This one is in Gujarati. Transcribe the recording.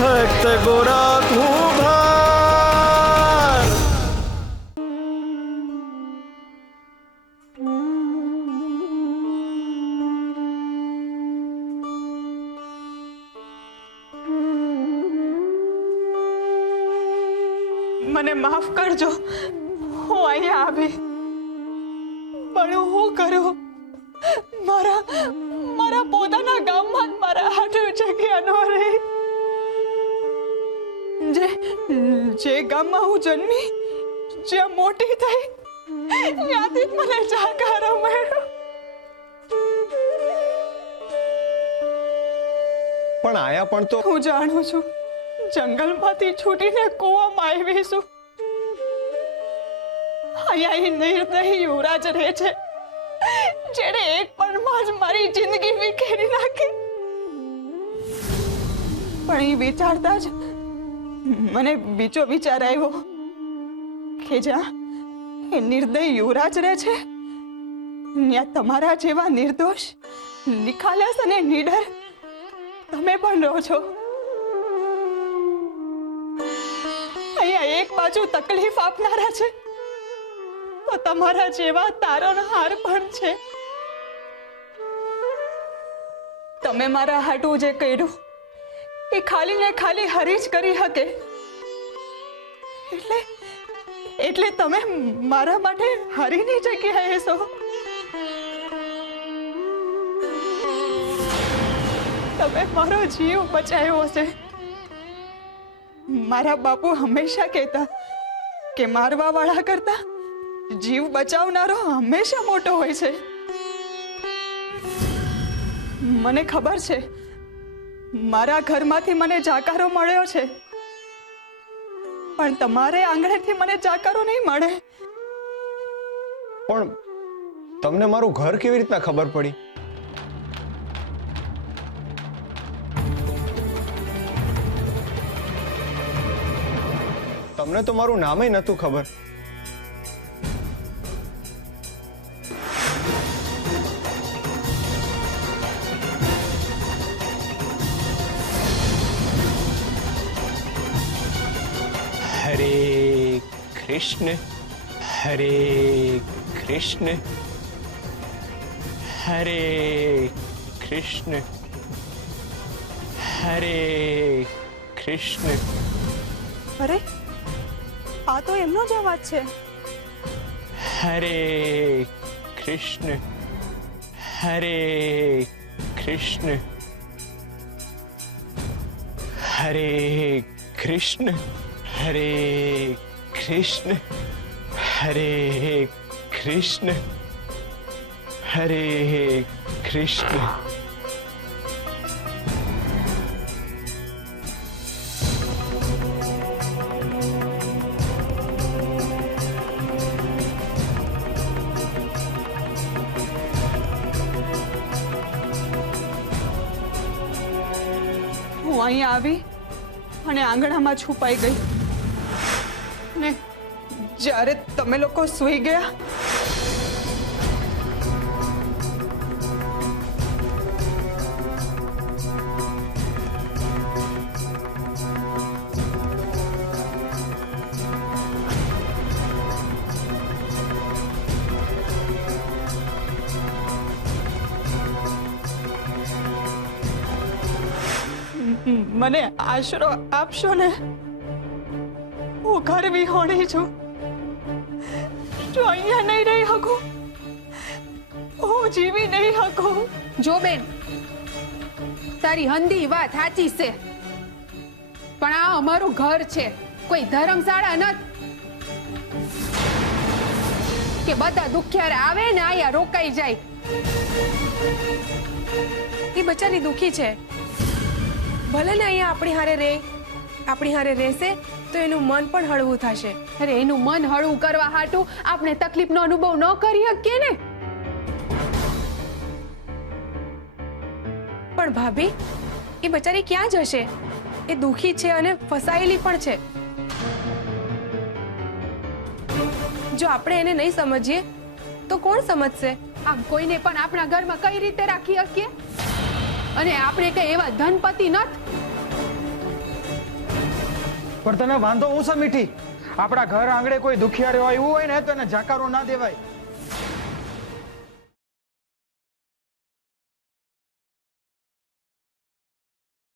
ભક્ત ગોરા કુંભાર. મને માફ કરજો, હું અહીંયા આવી, પણ હું કરું? મારા પોતાના ગામમાં મારા હાથે જગ્યા ન રહી. જે ગામમાં હું જન્મી, જ્યાં મોટી થઈ, ત્યાંથી જ મને જાકારો મળ્યો. પણ આયા પણ તો હું જાણું છું, જંગલમાંથી છૂટીને કૂવામાં આવી છું. અહીંયા એ નિર્દય યુવરાજ રહે છે, જેણે એક પળમાં જ મારી જિંદગી વિખેરી નાખી. પણ એ વિચારતા જ મને બીજો વિચાર આવ્યો કે જ્યાં એ નિર્દય યુવરાજ રહે છે, ત્યાં તમારા જેવા નિર્દોષ, નિખાલસ અને નીડર તમે પણ રહો છો. અહીંયા એક બાજુ તકલીફ આપનારા છે, તો તમારા જેવા તારણહાર પણ છે. તમે મારા હાટું જે કર્યું એ ખાલી ને ખાલી હરી જ કરી શકે. એટલે તમે મારા માટે હરીની જગ્યાએ છો. તમે મારો જીવ બચાવ્યો છે. મારા બાપુ હંમેશા કહેતા કે મારવા વાળા કરતા જીવ બચાવનારો હંમેશા મોટો હોય છે. મને ખબર છે, મારા ઘરમાંથી મને જાકારો મળ્યો છે, પણ તમારે આંગણેથી મને જાકારો નહીં મળે. પણ તમને મારું ઘર કેવી રીતના ખબર પડી? તમને તો મારું નામે નતું ખબર. हरे कृष्ण हरे कृष्ण हरे कृष्ण हरे कृष्ण. અરે, આ તો એમનો જ અવાજ છે. हरे कृष्ण हरे कृष्ण हरे कृष्ण हरे कृष्ण हरे कृष्ण हरे कृष्ण. હું અહીંયા આવી અને આંગણામાં છુપાઈ ગઈ, ને જ્યારે તમે લોકો સૂઈ ગયા મને આશરો આપશો ને? હું ઘર વિહોણી છું, જો અહીંયા નહીં રહી શકું, હું જીવી નહીં શકું. જો બેન, તારી હંધી વાત સાચી છે, પણ આ અમારું ઘર છે, કોઈ ધર્મશાળા નથી કે બધા દુખિયારા આવે ને આયા રોકાઈ જાય. એ બચારી દુખી છે, ભલે ને અહીંયા આપણી હારે રહેશે તો એનું મન પણ હળવું થશે. અરે એનું મન હળવું કરવા હાટું આપણે તકલીફનો અનુભવ ન કરી શકીએ ને. પણ ભાભી, એ બચારી ક્યાં જશે? એ દુખી છે અને ફસાયેલી પણ છે. જો આપણે એને નહીં સમજીએ તો કોણ સમજશે? આમ કોઈને પણ આપણા ઘરમાં કઈ રીતે રાખી શકીએ? અને આપણે કઈ એવા ધનપતિ નથી પણ તને વાંધો હું છે મીઠી? આપણા ઘર આંગણે કોઈ દુખિયારો આવ્યું હોય ને તો એને જાકારો ના દેવાય.